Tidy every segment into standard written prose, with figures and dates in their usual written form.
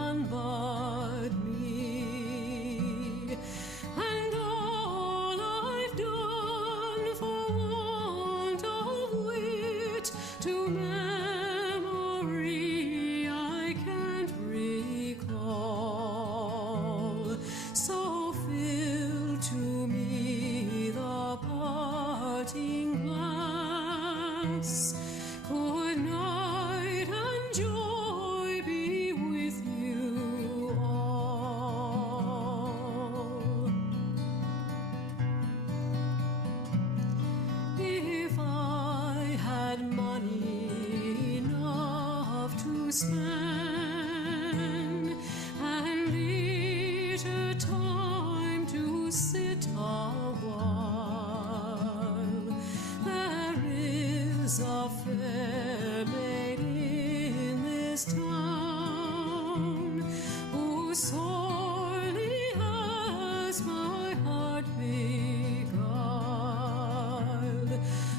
none but me. And all I've done for want of wit to memory I can't recall. So fill to me the parting glass. Good night and joy be with you all. If I had money enough to spend and leisure time to sit a while, there is a fair maid in this town who sorely has my heart beguiled.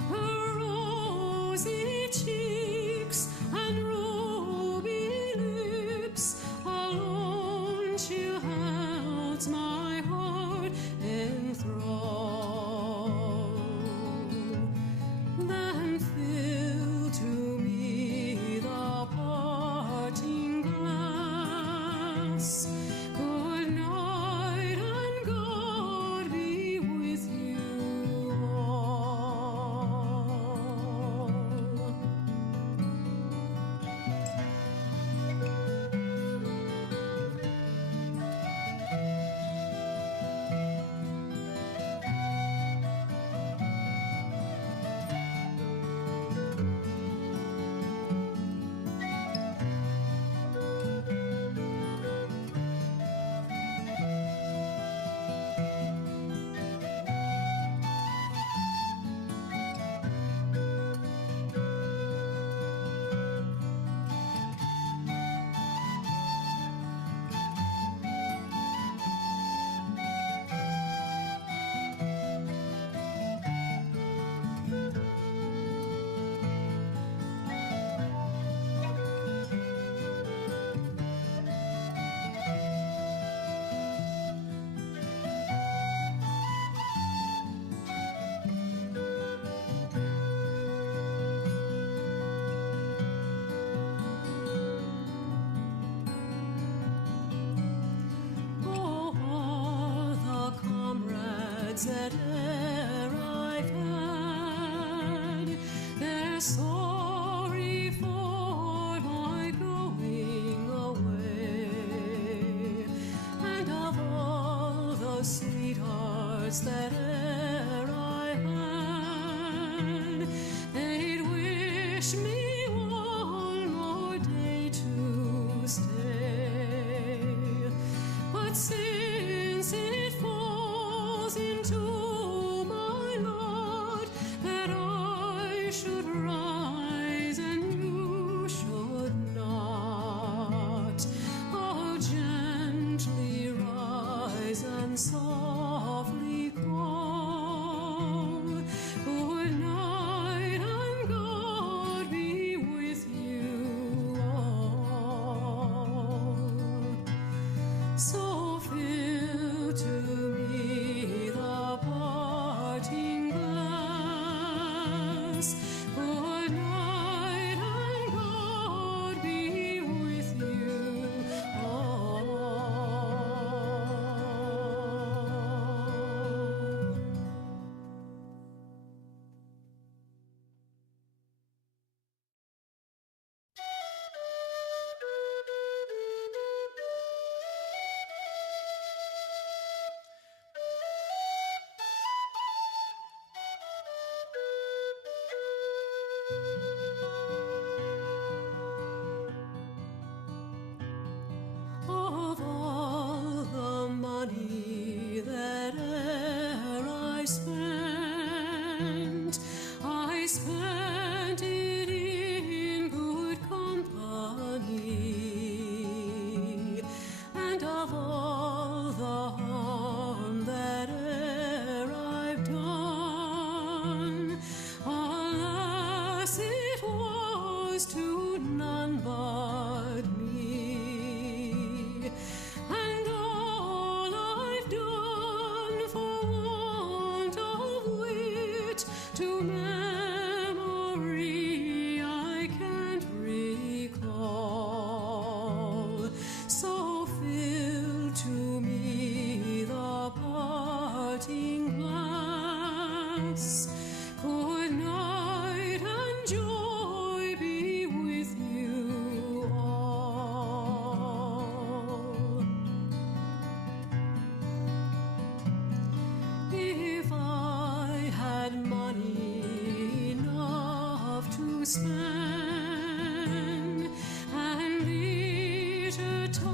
Her rosy cheeks and ruby lips alone she holds my heart enthralled. Then fill to me the parting glass. Good night and God be with you all. Oh, all the comrades that e'er I've had, they're sorry for my going away. And of all the sweethearts that e'er I had, they'd wish me one more day to stay. But since it falls into my lot that I should rise and you should not, oh, gently rise and softly call. Good night and God be with you all. So fill to me the parting glass. Good night and God be with you all.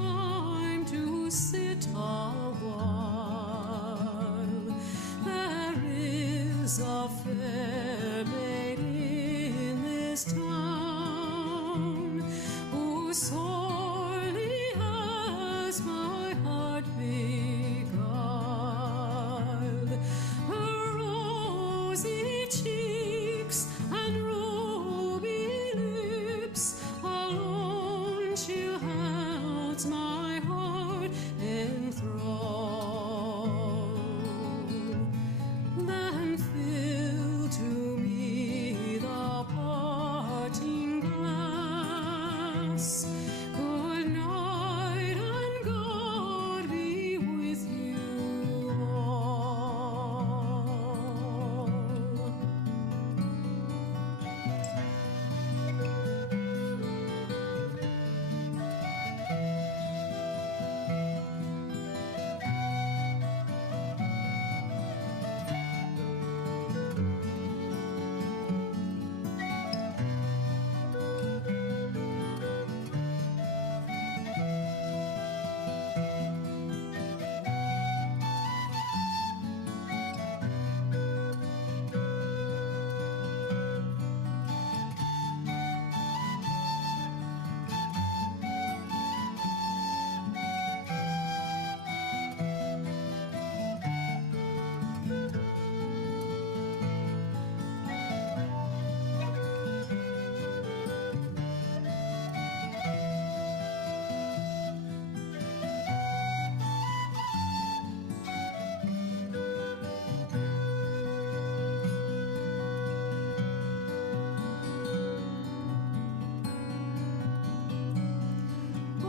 time to sit a while. There is a fair maid in this town who sorely has my heart beguiled. Her rosy cheeks and ruby lips alone she holds my heart enthralled. Then fill to me the parting glass. Good night and God be with you all.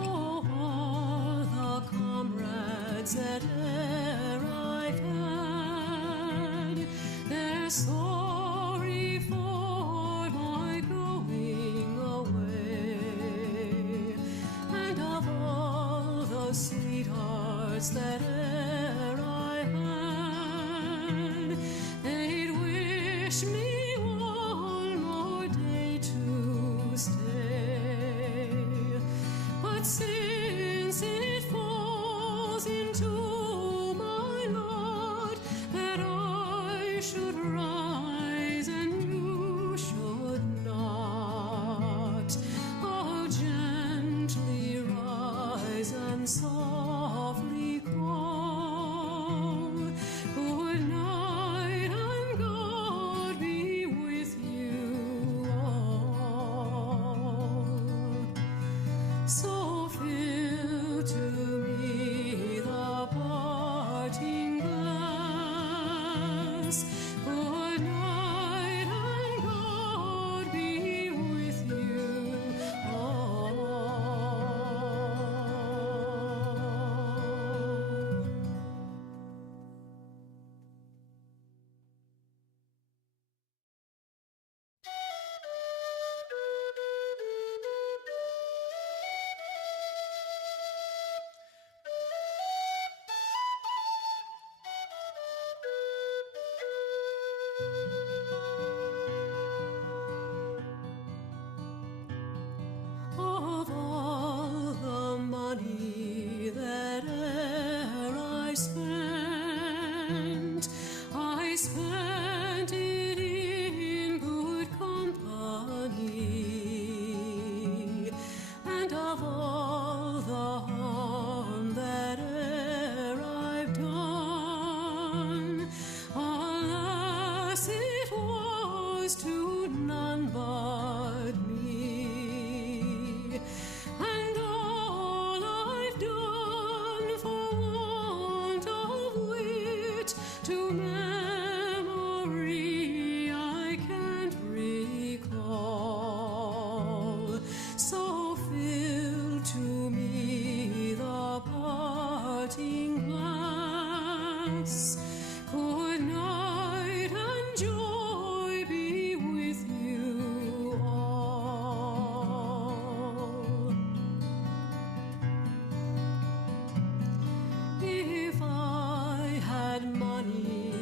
Oh, all the comrades that e'er I've had, they're sorry for my going away. And of all the sweethearts that e'er I had, they'd wish me one more day to stay. But since it falls into my lot that I should rise and you should not, I'll gently rise and softly call. Good night and God be with you all. So fill to me the parting glass. Good night and God be with you all. Of all the money that e'er I spent it in good company. And of all the harm that e'er I've done, alas, it was to none but me. And all I've done for want of wit to memory I can't recall. So fill to me the parting glass. Good night and joy be with you all. If I had money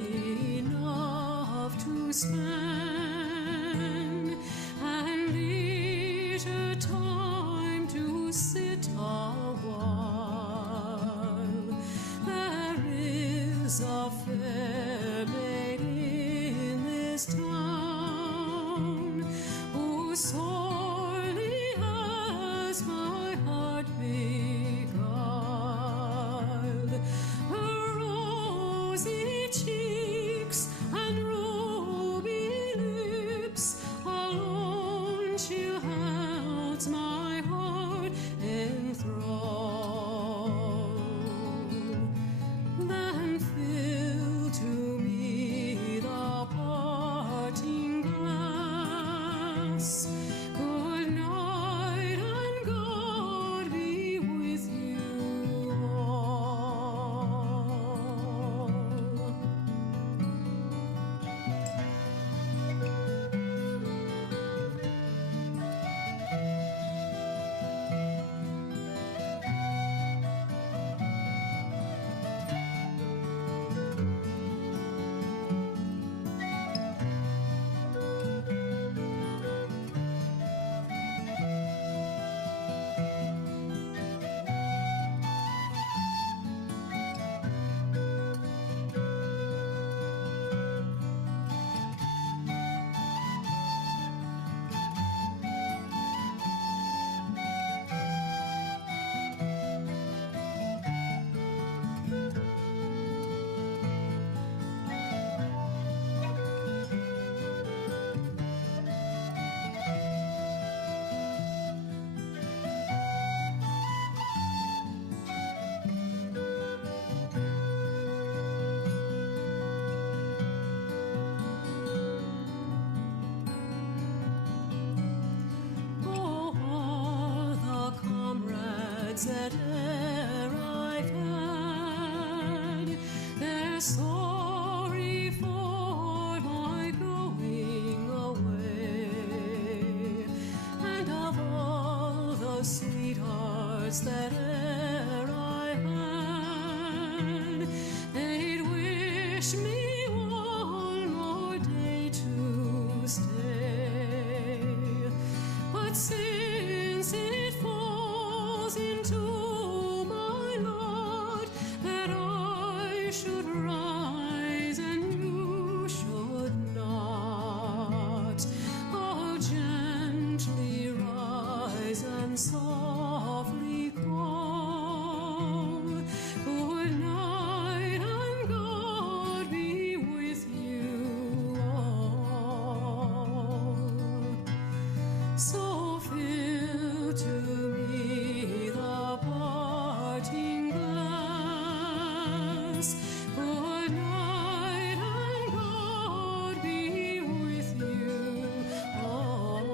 comrades that e'er I've had, they're sorry for my going away, and of all the sweethearts that e'er I had, they'd wish me one more day to stay. But since it falls into my lot that I should rise and you should not, I'll gently rise and softly call, good night and God be with you all. So fill to me the parting glass, good night and God be with you all.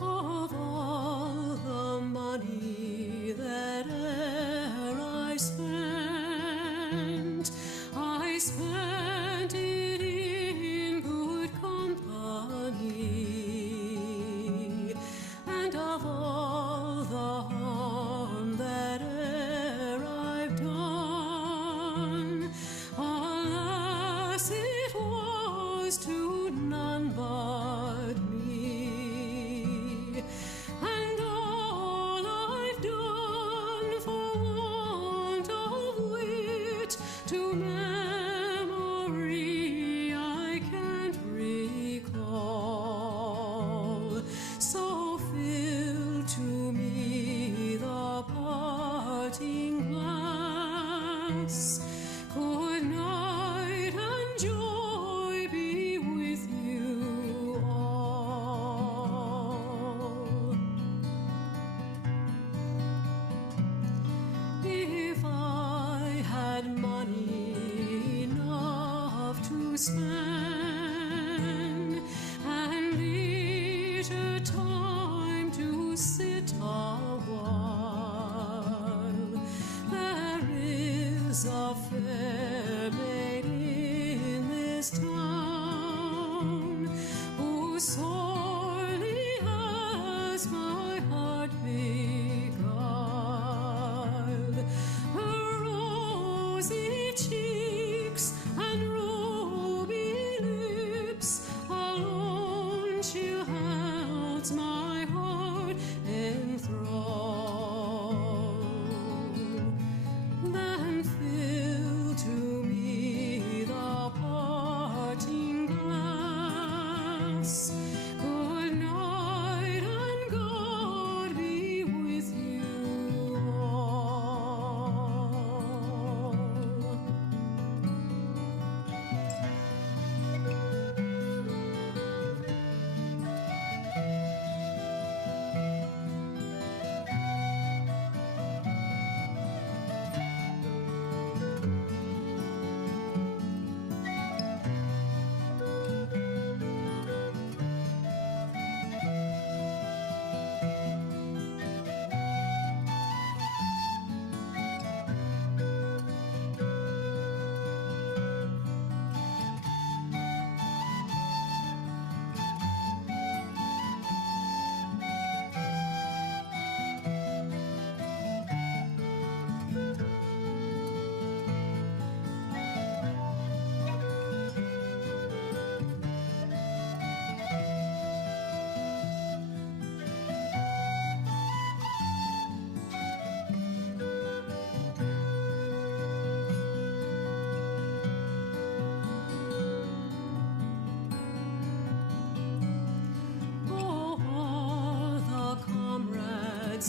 Of all the money that e'er I spent it in good company, and of all the harm that e'er I've done, alas, it was to none but me, and all I've done for want of wit to memory I can't recall. So fill to me the parting glass, good night and joy be with you all. If I had money enough to spend, and leisure time to sit a while, there is a fair maid in this town who sorely has my heart beguiled. Her rosy cheeks and ruby lips alone she holds my heart enthralled. Then fill to me the parting glass, good night and God be with you all.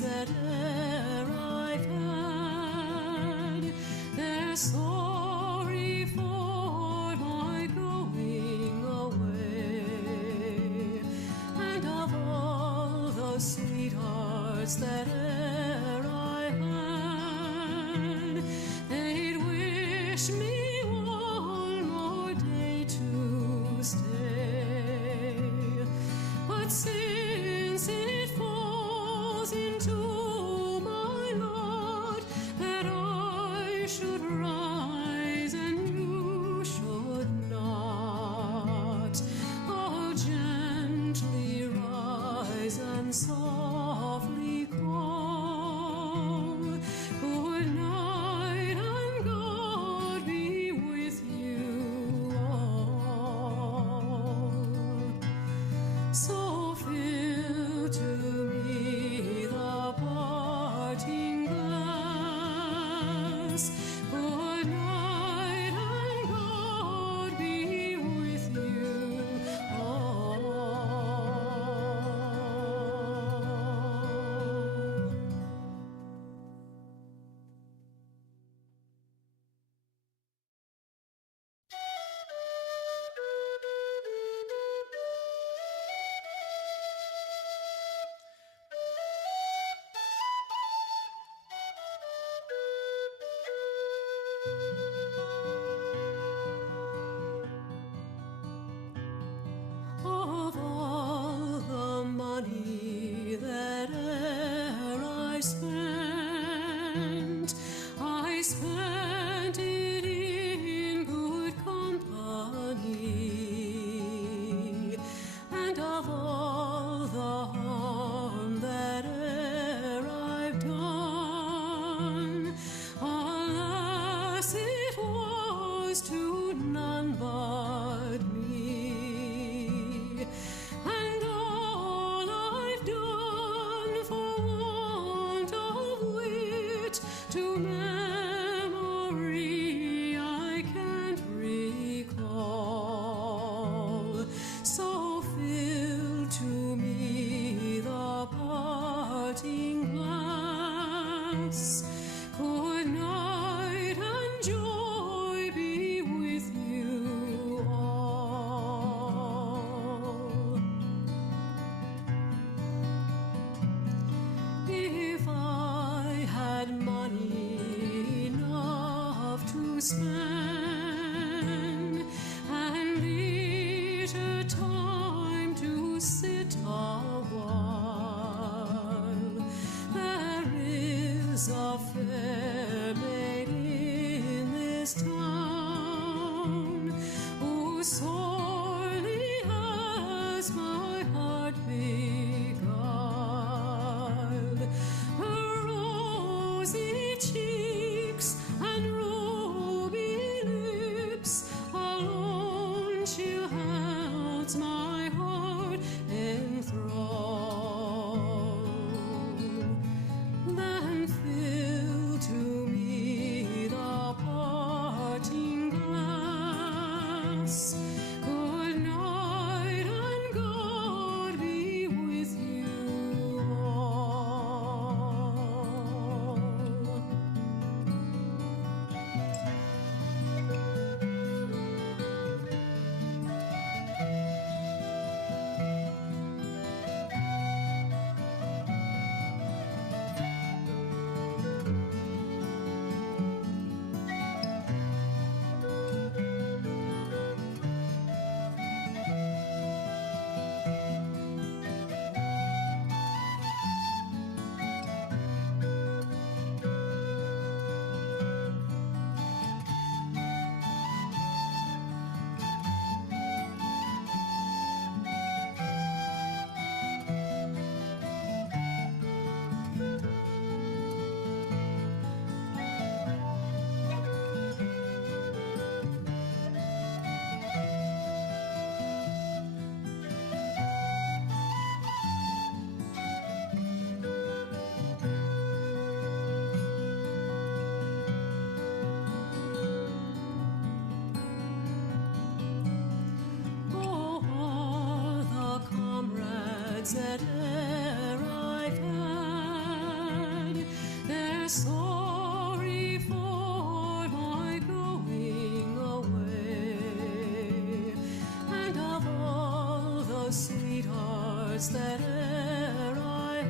that e'er I've sweethearts that e'er I had, they'd wish me one more day to stay. But since it falls into my lot that I should rise and you should not, oh, gently rise and softly call. Good night and God be with you all. So fill to me the parting glass. Good night and God be with you all. Of all the money that e'er I spent it in good company, and of all the harm that e'er I've done, alas, it was to none but me. And all I've done for want of wit to memory I can't recall. So fill to me the parting glass. Good night and joy be with you all. If I had money enough to spend and leisure time to sit a while, there is a fair maid in this town who sorely has my heart beguiled. Her rosy cheeks and ruby lips alone she holds my heart enthralled. Then fill to me the parting glass. Good night and God be with you all. Oh, all the comrades that e'er I've had, they're sorry for my going away. And of all the sweethearts that e'er I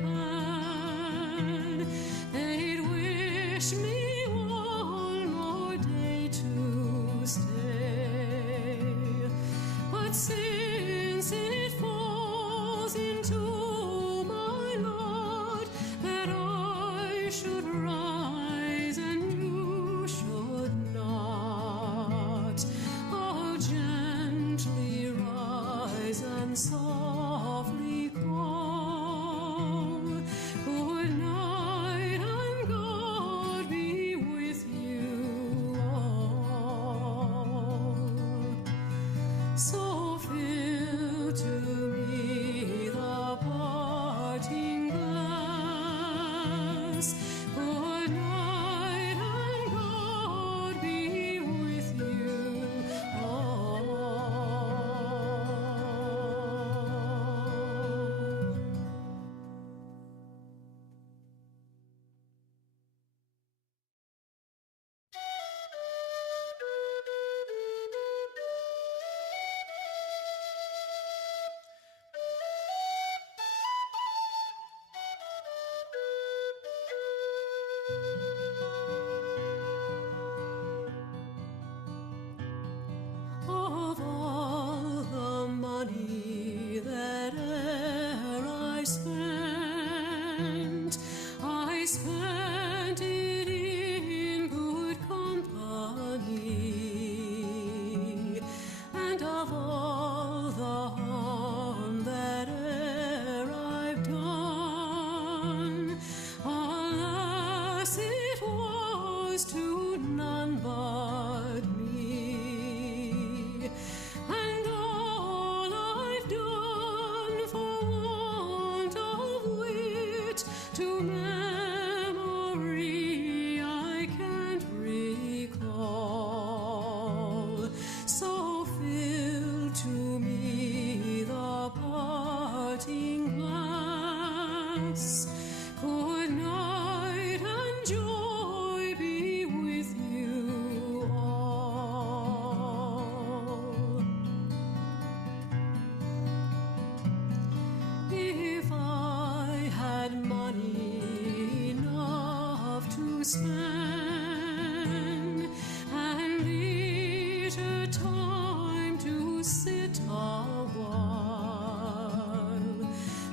since it falls into my lot that I should rise and you should not, I'll gently rise and softly call. Good night and God be with you all. So fill to me the parting glass. Good night and God be with you all. Of all the money that e'er I spent it in good company, and of all the harm that e'er I've done, alas, it was to none but me. And all I've done for want of wit to memory I can't recall. So fill to me the parting glass. Good night and joy be with you all. If I had money enough to spend and leisure time to sit a while,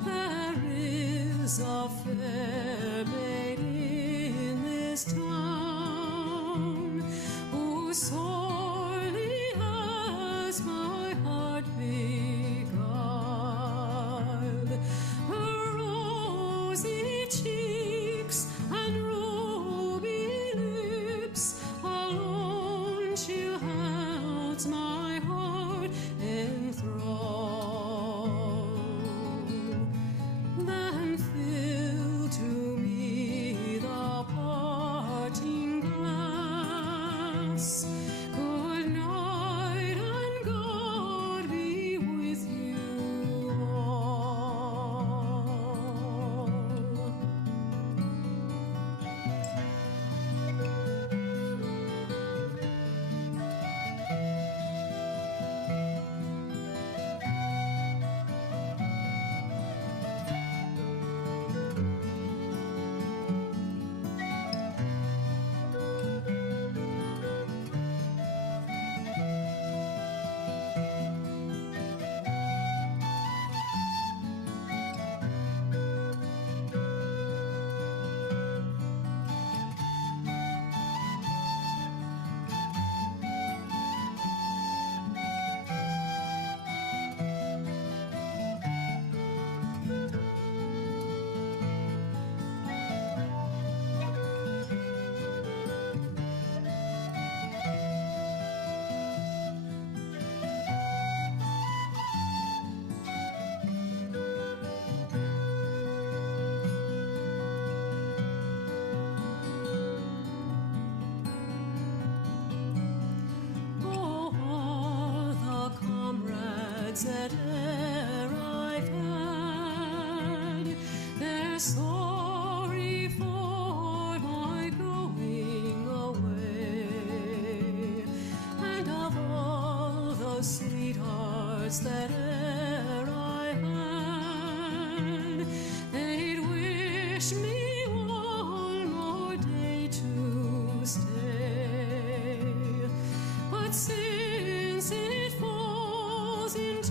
there is a fair maid in this town who sorely has my heart beguiled. Her rosy cheeks and ruby lips alone she holds my heart enthralled. Then fill to me the parting glass. Good night and God be with you all. That e'er I've had, they're sorry for my going away, and of all the sweethearts that e'er I had, they'd wish me one more day to stay. But since it falls into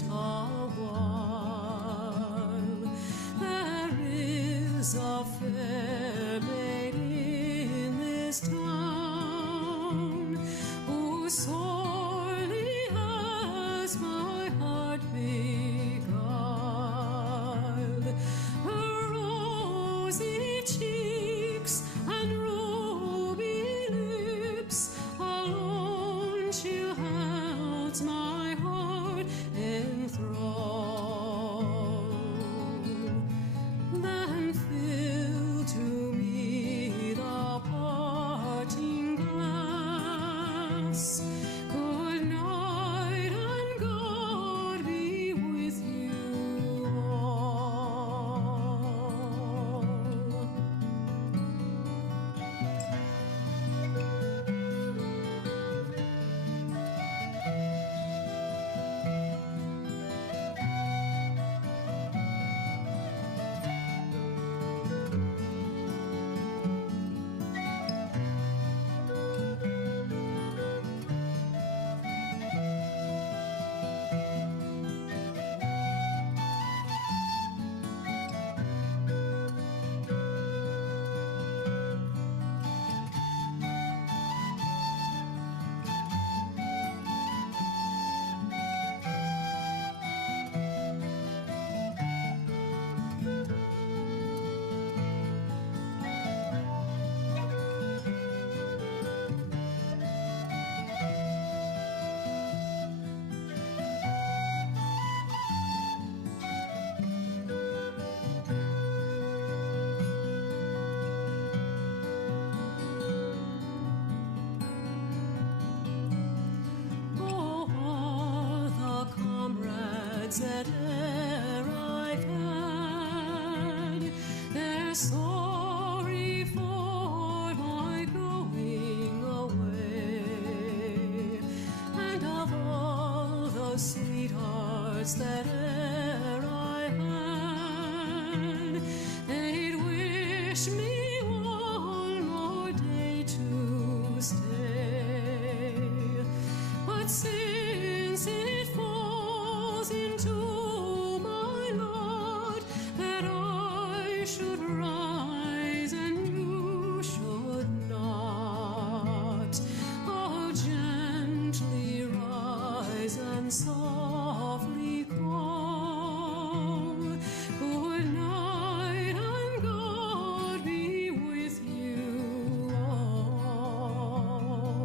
sit a while. There is a fair maid in this town who sorely has my heart beguiled. Her rosy cheeks and ruby lips alone she holds my heart enthralled. Then fill to me the parting glass. Good night and God be with you all. That e'er I've had, they're sorry for my going away. And of all the sweethearts that e'er I had, they'd wish me one more day to stay. But since it falls into my lot that I should rise and you should not, I'll gently rise and softly call. Good night and God be with you all.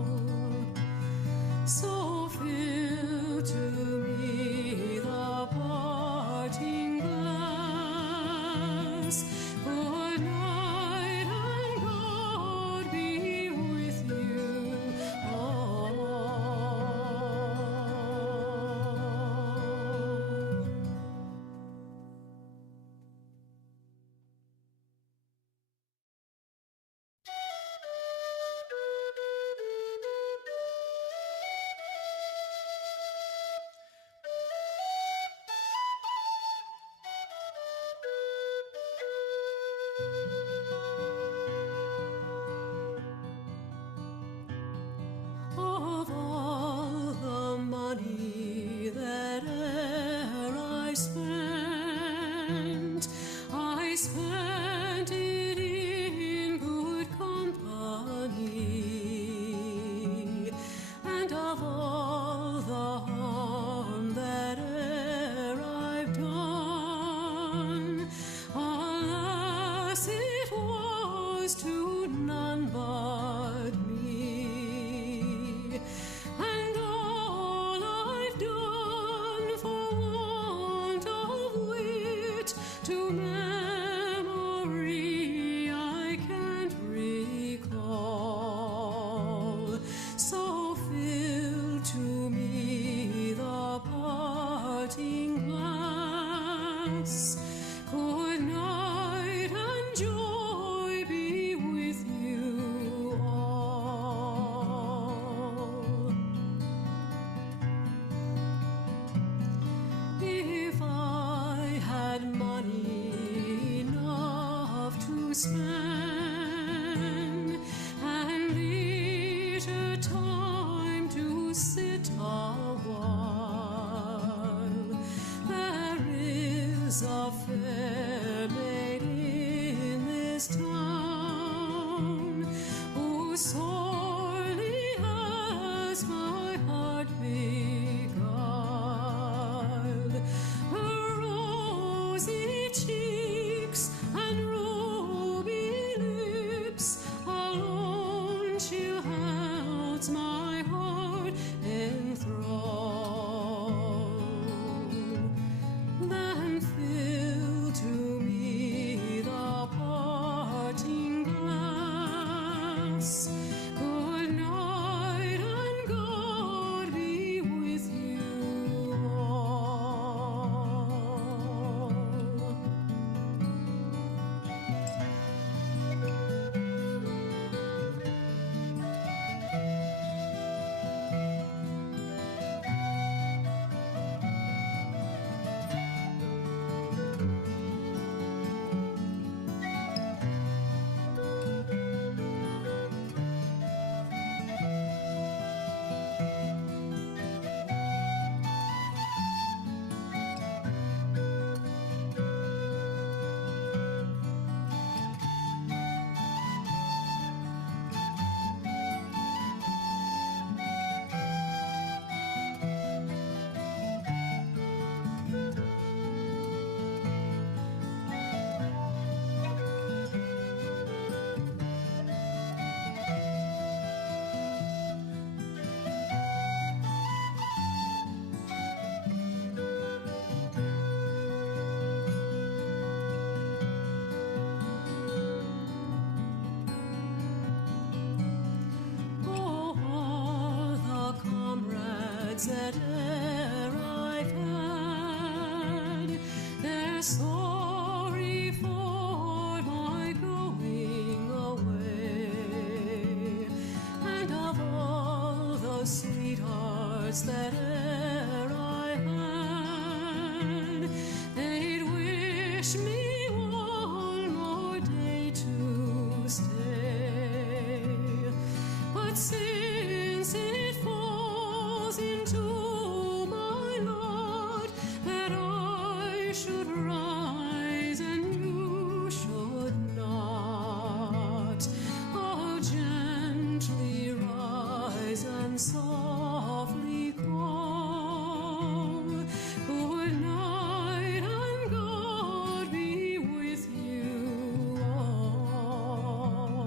So fill to me the parting glass. Good night and God be with you all. Of all the money that e'er I spent it in good company. And of all the harm that e'er I've done, alas, it was to none but me. And all I've done for want of wit to memory I can't recall. So fill to me the parting glass. Good night and joy be with you all. If I had money enough to spend and leisure time to sit a while, comrades that e'er I've had, they're sorry for my going away, and of all the sweethearts that e'er I had, they'd wish me one more day to stay. But since it falls into my lot that I should rise and you should not, oh, gently rise and softly call. Good night and God be with you all.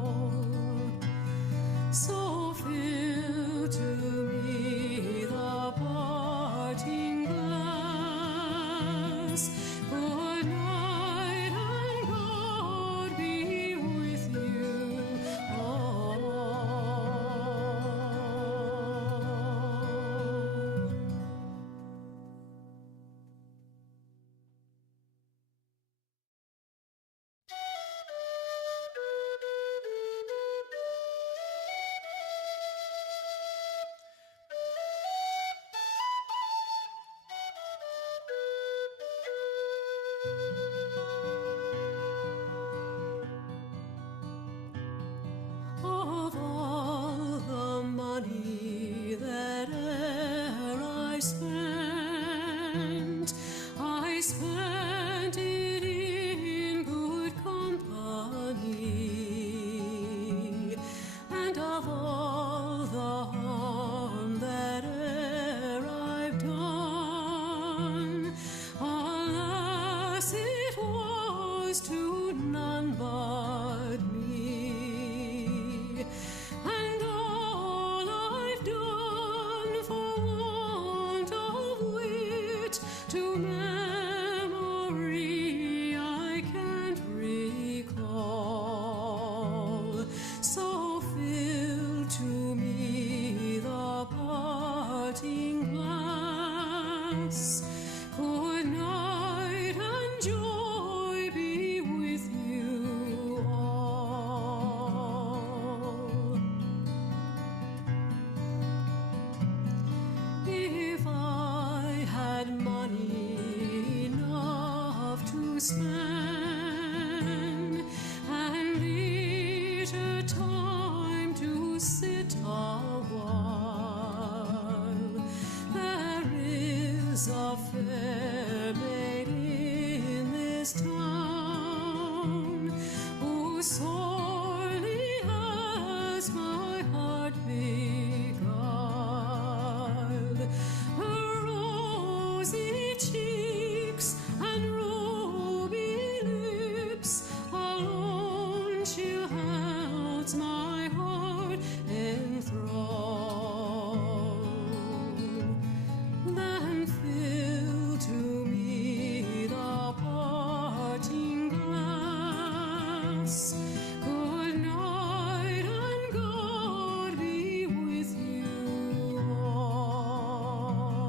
So fill to me the parting glass. Good night and God be with you all. Of all the money that e'er I spent it in good company, and of all the harm that e'er I've done, alas, it was to none but me. And all I've done for want of wit to memory I can't recall. So fill to me the parting glass. Good night and joy be with you all. If I had money enough to spend and leisure time to sit a while, there is a fair maid in this town who sorely has my heart beguiled. Her rosy cheeks and ruby lips alone she holds my heart enthralled. Then fill to me the parting glass. Good night and God be with you all.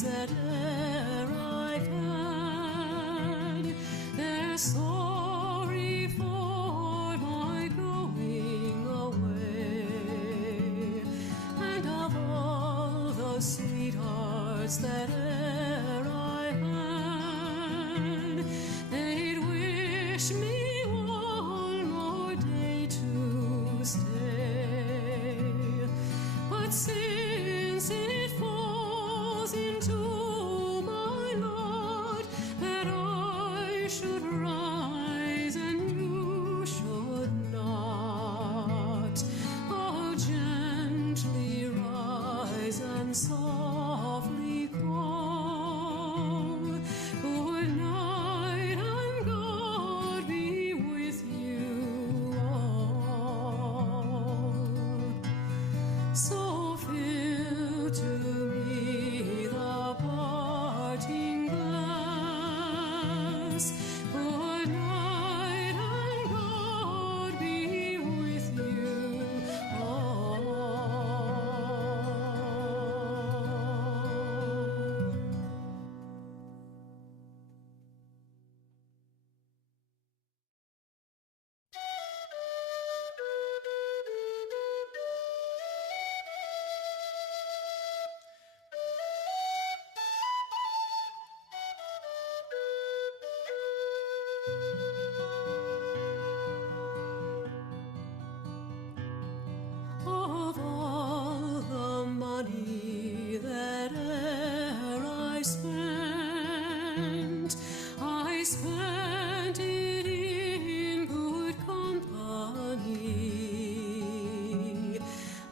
that e'er I've Of all the money that e'er I spent it in good company,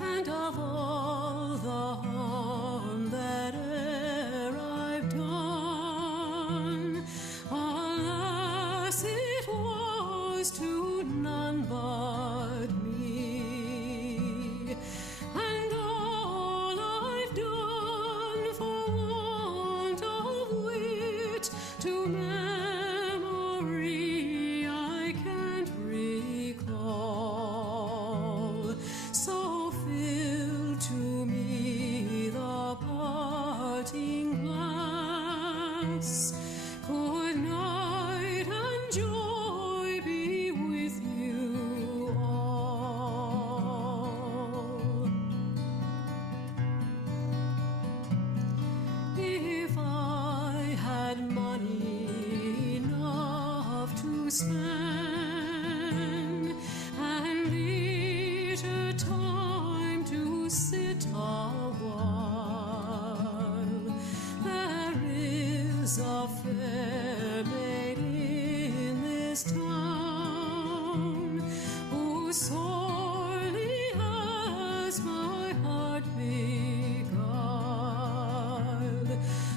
and of all the harm that e'er I've done, alas, it was to none but me. And all I've done for want of wit to memory I can't recall. So fill to me the parting glass. Good night and joy be with you all. If I had money enough to spend, and leisure time to sit a while, there is a fair maid in this town who sorely has my heart beguiled.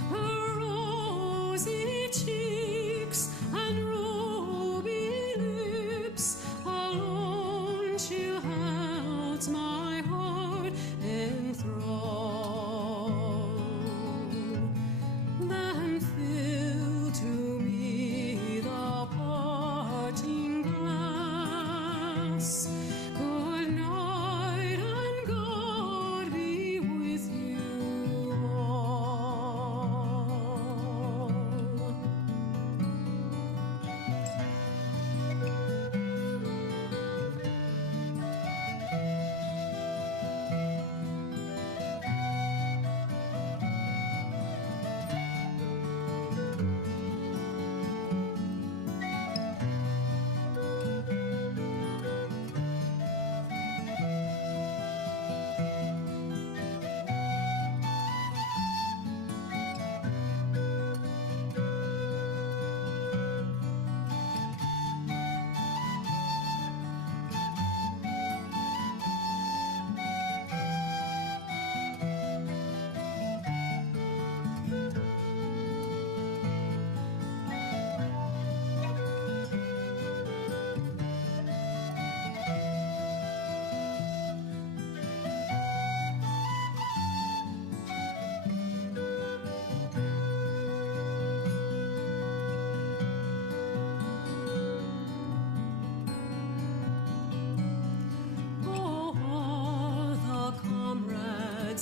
Her rosy cheeks and ruby lips alone she'll holds my heart enthralled. Then fill to me the parting glass. Good night and God be with you all.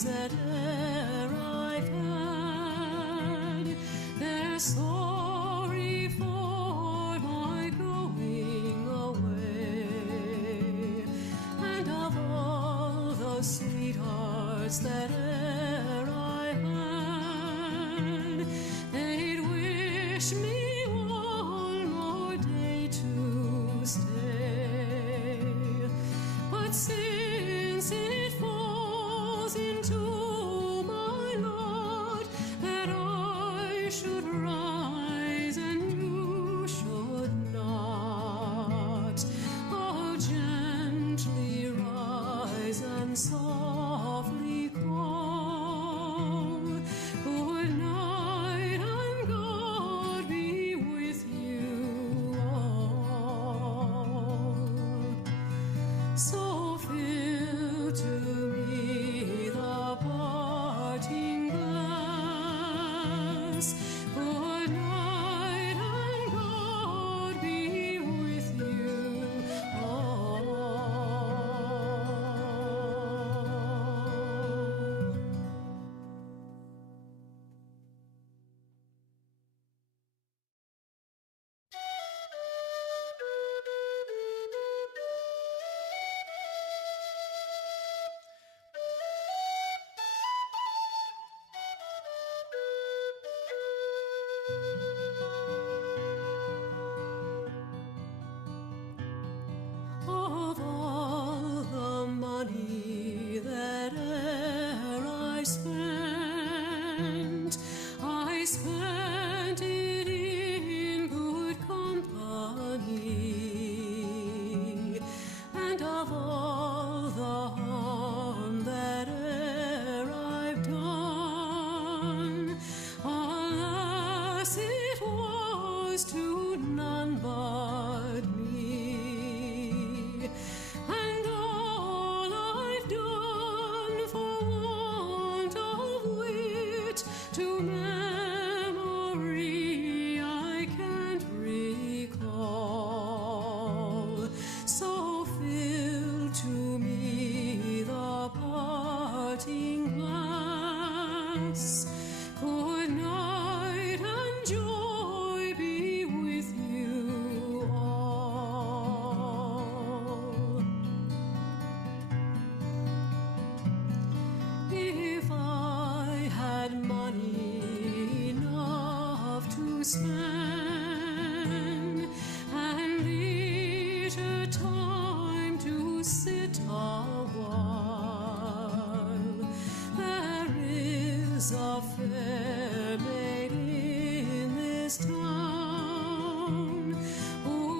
That e'er I've had, they're sorry for my going away, and of all the sweethearts that e'er I had, they'd wish me one more day to stay. But since it falls into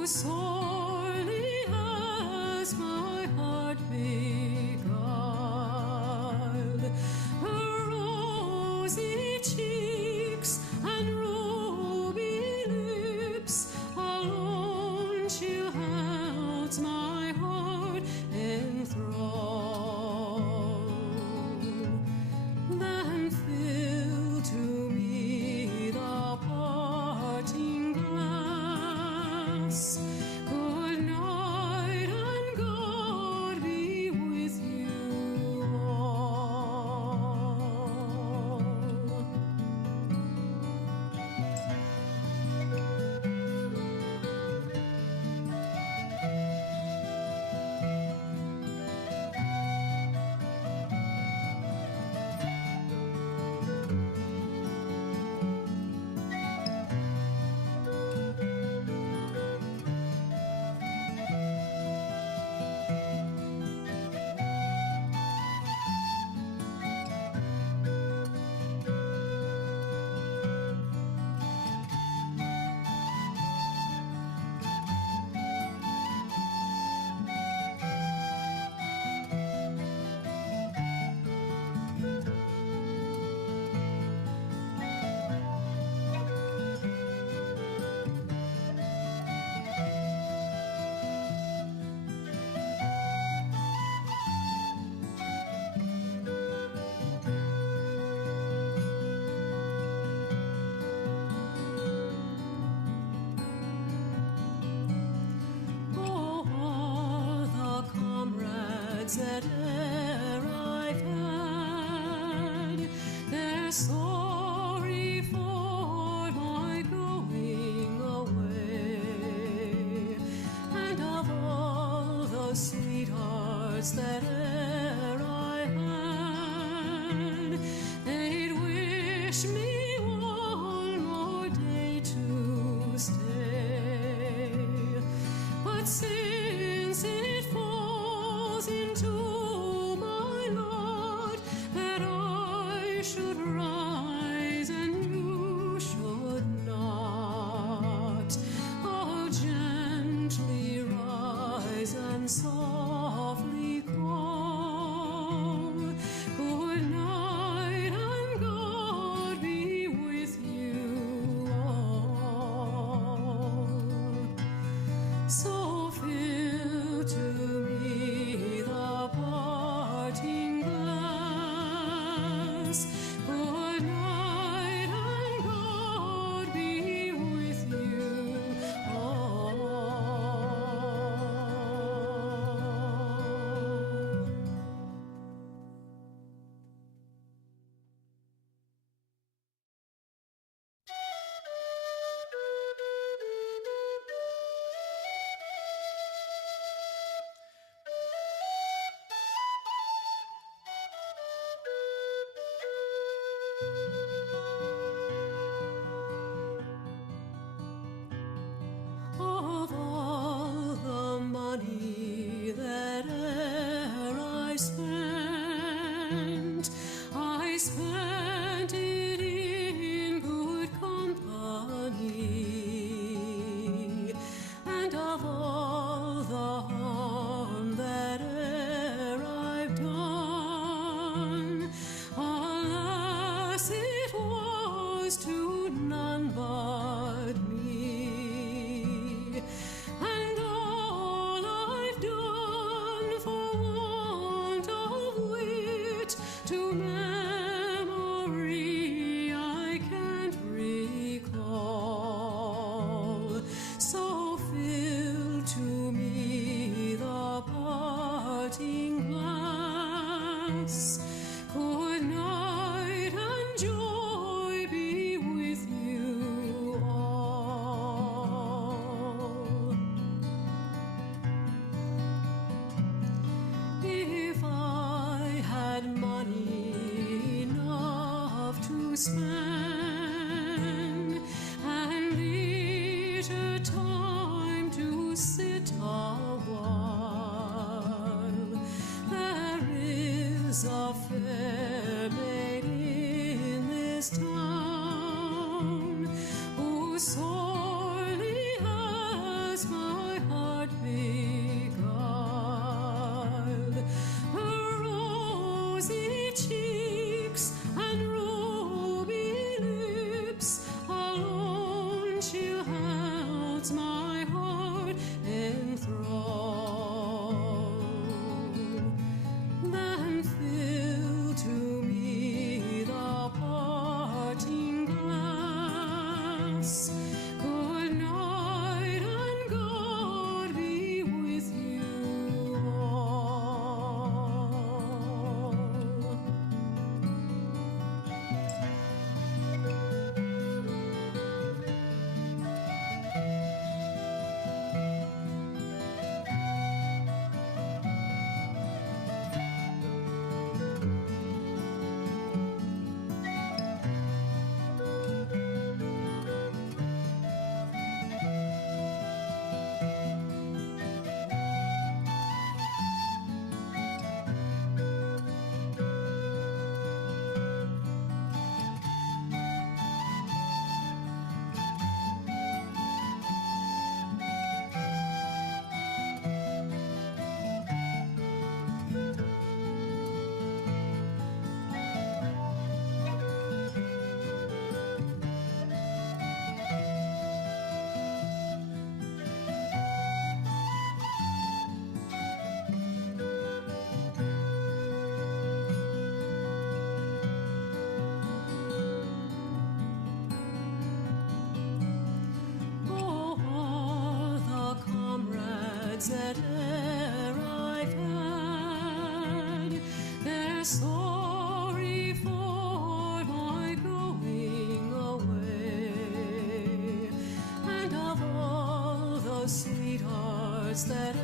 sorely has my heart beguiled. Her rosy cheeks and ruby lips alone she holds my heart enthralled. Then fill to me the parting glass. Good night and God be with you all. All the comrades that e'er I've had, they're sorry for my going away. And of all the sweethearts that e'er I had, they'd wish me one more day to stay. But since it falls into my lot that I should rise and you should not, I'll gently rise and softly call. Good night and God be with you all. So fill to me the parting glass. Good night and God be with you all. Of all the money that e'er I spent it in good company. And of all the harm that e'er I've done, alas, it was to none but me. And all I've done for want of wit to memory I can't recall. So fill to me the parting glass. Good night and joy be with you all. If I had money enough to spend and leisure time to sit a while, there is a fair maid in this town who sorely has my hearts that e'er I've had, they're sorry for my going away. And of all those sweethearts that